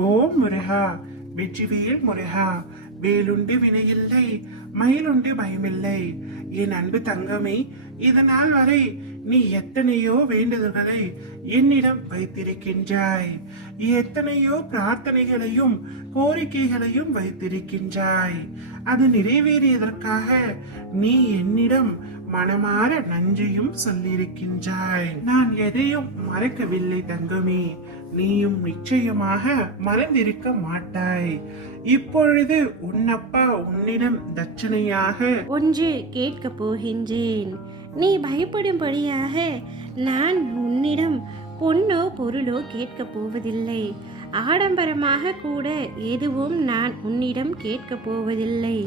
ஓம் முருகா, வெற்றிவேல் முருகா. வேலுண்டு வினையில்லை, மயிலுண்டு பயமில்லை. என் அன்பு தங்கமே, இதனால் வரை நீ எத்தனையோ வேண்டுதல்களை என்னிடம் வைத்திருக்கின்றாய். எத்தனையோ பிரார்த்தனைகளையும் கோரிக்கைகளையும் வைத்திருக்கின்றாய். அது நிறைவேறியதற்காக நீ என்னிடம் மனமாற நன்றியும் சொல்லியிருக்கின்றாய். நான் எதையும் மறக்கவில்லை தங்கமே. நீயும் நிச்சயமாக மறந்திருக்க மாட்டாய். இப்பொழுது உன்னப்பா உன்னிடம் தட்சணையாக ஒன்று கேட்க போகின்றேன். நீ பயப்படும்படியாக நான் உன்னிடம் பொன்னோ பொருளோ கேட்கப் போவதில்லை. ஆடம்பரமாக கூட எதுவும் நான் உன்னிடம் கேட்கப் போவதில்லை.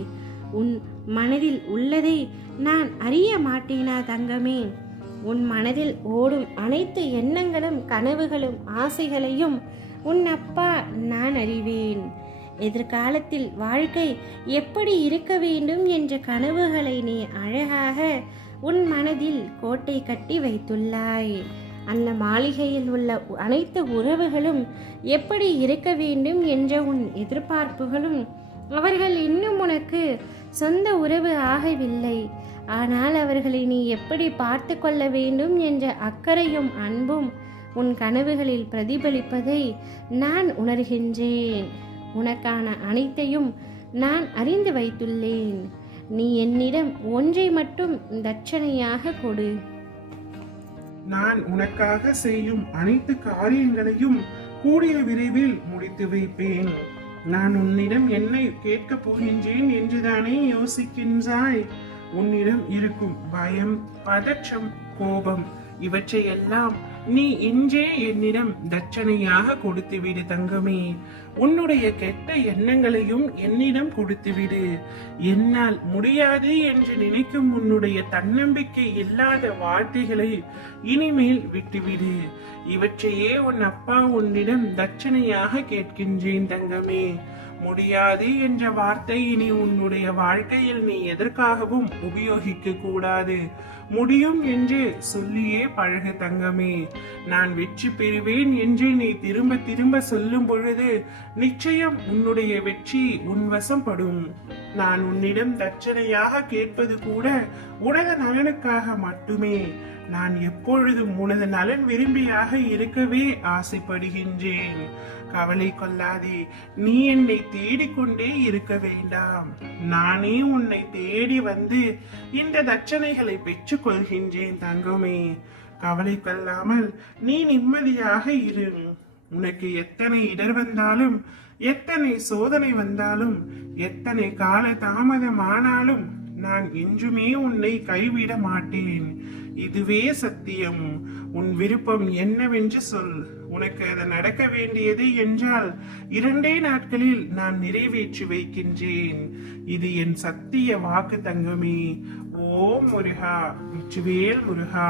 உன் மனதில் உள்ளதை நான் அறிய மாட்டேனா தங்கமே? உன் மனதில் ஓடும் அனைத்து எண்ணங்களும் கனவுகளும் ஆசைகளையும் உன் அப்பா நான் அறிவேன். எதிர்காலத்தில் வாழ்க்கை எப்படி இருக்க வேண்டும் என்ற கனவுகளை நீ அழகாக உன் மனதில் கோட்டை கட்டி வைத்துள்ளாய். அந்த மாளிகையில் உள்ள அனைத்து உறவுகளும் எப்படி இருக்க வேண்டும் என்ற உன் எதிர்பார்ப்புகளும் அவர்கள் இன்னும் உனக்கு சொந்த உறவு ஆகவில்லை. ஆனால் அவர்களை நீ எப்படி பார்த்து கொள்ள வேண்டும் என்ற அக்கறையும் அன்பும் உன் கனவுகளில் பிரதிபலிப்பதை நான் உணர்கின்றேன். உனக்கான அனைத்தையும் நான் அறிந்து வைத்துள்ளேன். நீ என்னிடம் ஒன்றை மட்டும் தட்சணையாக கொடு. நான் உனக்காக செய்யும் அனைத்து காரியங்களையும் கூடிய விரைவில் முடித்து வைப்பேன். நான் உன்னிடம் என்னை கேட்கப் போகின்றேன் என்றுதானே யோசிக்கின்றாய்? உன்னிடம் இருக்கும் பயம், பதற்றம், கோபம் இவற்றையெல்லாம் நீ இன்றே என்னிடம் தட்சணையாக கொடுத்துவிடு தங்கமே. உன்னுடைய கெட்ட எண்ணங்களையும் என்னிடம் கொடுத்துவிடு. என்னால் முடியாது என்று நினைக்கும் உன்னுடைய தன்னம்பிக்கை இல்லாத வார்த்தைகளை இனிமேல் விட்டுவிடு. இவற்றையே உன் அப்பா உன்னிடம் தட்சணையாக கேட்கின்றேன் தங்கமே. முடியாது என்ற வார்த்தை இனி உன்னுடைய வாழ்க்கையில் நீ எதற்காகவும் உபயோகிக்க கூடாது. முடியும் என்று சொல்லியே பழகு தங்கமே. நான் வெற்றி பெறுவேன் என்று நீ திரும்ப திரும்ப சொல்லும் பொழுது நிச்சயம் உன்னுடைய வெற்றி உன் வசப்படும். நான் உன்னிடம் தட்சணையாக கேட்பது கூட உனது நலனுக்காக மட்டுமே. நான் எப்பொழுதும் உனது நலன் விரும்பியாக இருக்கவே ஆசைப்படுகின்றேன். கவலை கொள்ளாதே. நீ என்னை தேடிக்கொண்டே இருக்க வேண்டாம். நானே உன்னை தேடி வந்து இந்த தட்சணைகளை பெற்றுக் கொள்கின்றேன் தங்கமே. கவலை கொள்ளாமல் நீ நிம்மதியாக இரு. உனக்கு எத்தனை இடர் வந்தாலும், எத்தனை சோதனை வந்தாலும், எத்தனை கால தாமதமானாலும் நான் என்றுமே உன்னை கைவிட மாட்டேன். இதுவே சத்தியம். உன் விருப்பம் என்னவென்று சொல். உனக்கு அது நடக்க வேண்டியது என்றால் 2 நாட்களில் நான் நிறைவேற்றி வைக்கின்றேன். இது என் சத்திய வாக்கு தங்கமே. ஓம் முருகா, வெற்றிவேல் முருகா.